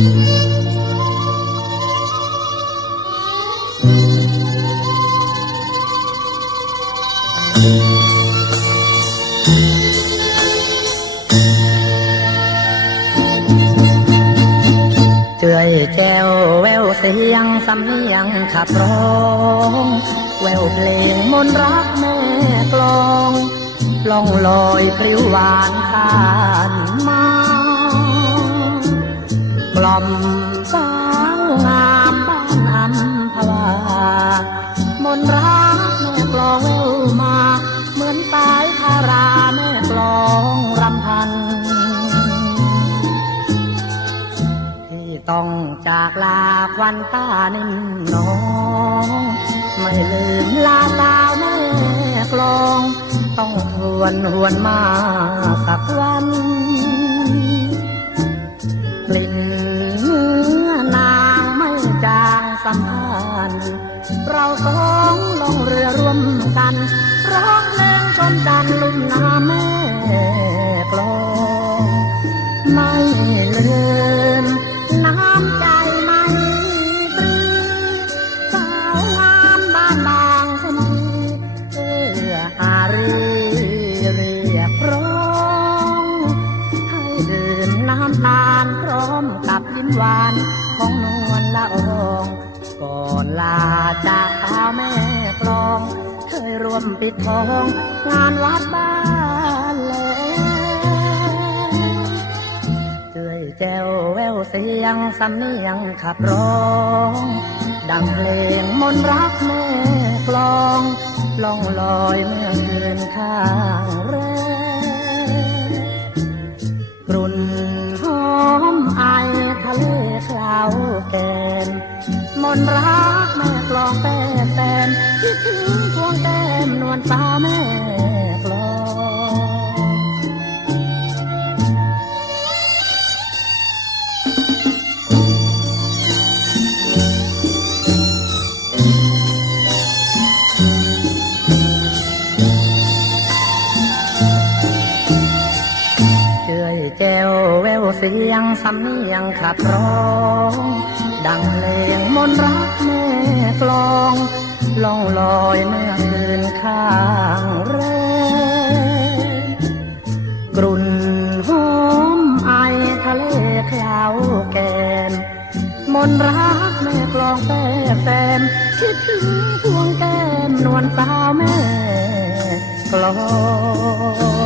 เจือยแจวแววเสียงสำเนียงขับร้องแววเพลงมนต์รักแม่กลองล่องลอยปลิวหวานขานมา กล่อมสาวงามบ้านอัมพวามนต์รักแม่กลองแววมา เหมือนสายคาราแม่กลองรำพัน ที่ต้องจากลาควันตานิ่มน้อง ไม่ลืมลาสาวแม่กลอง ต้องทวนหวนมาสักวันก สองลงเรือร่วมกันร้องเพลงชมจันลุ่มน้ำแม่กลองไม่ลืมน้ำใจไม่ตรีสาวงามบ้านบางคนดีเอื้อหารีเรียกร้องให้ดื่มน้ำตาลพร้อมกับยิ้มหวานของนวลละออง ก่อนลาจากเท้าแม่กลอง เคยร่วมปิดทอง งานวัดบ้านแลเจือยแจวแววเสียงสำเนียงขับร้อง ดังเพลงมนต์รักแม่กลองล่องลอยเมื่อคืนข้าง นรักแม่กลองแป้แฟนคิดถึงพวงแก้มนวลสาวแม่กลองเจือแจวแววเสียงสำเนียงขับร้องางแรกกรุ่นหอมไอทะเลคลาวแกมมนต์รักแม่กลองแต้แฟมคิดถึงพวงแก้มนวลสาวแม่กลอง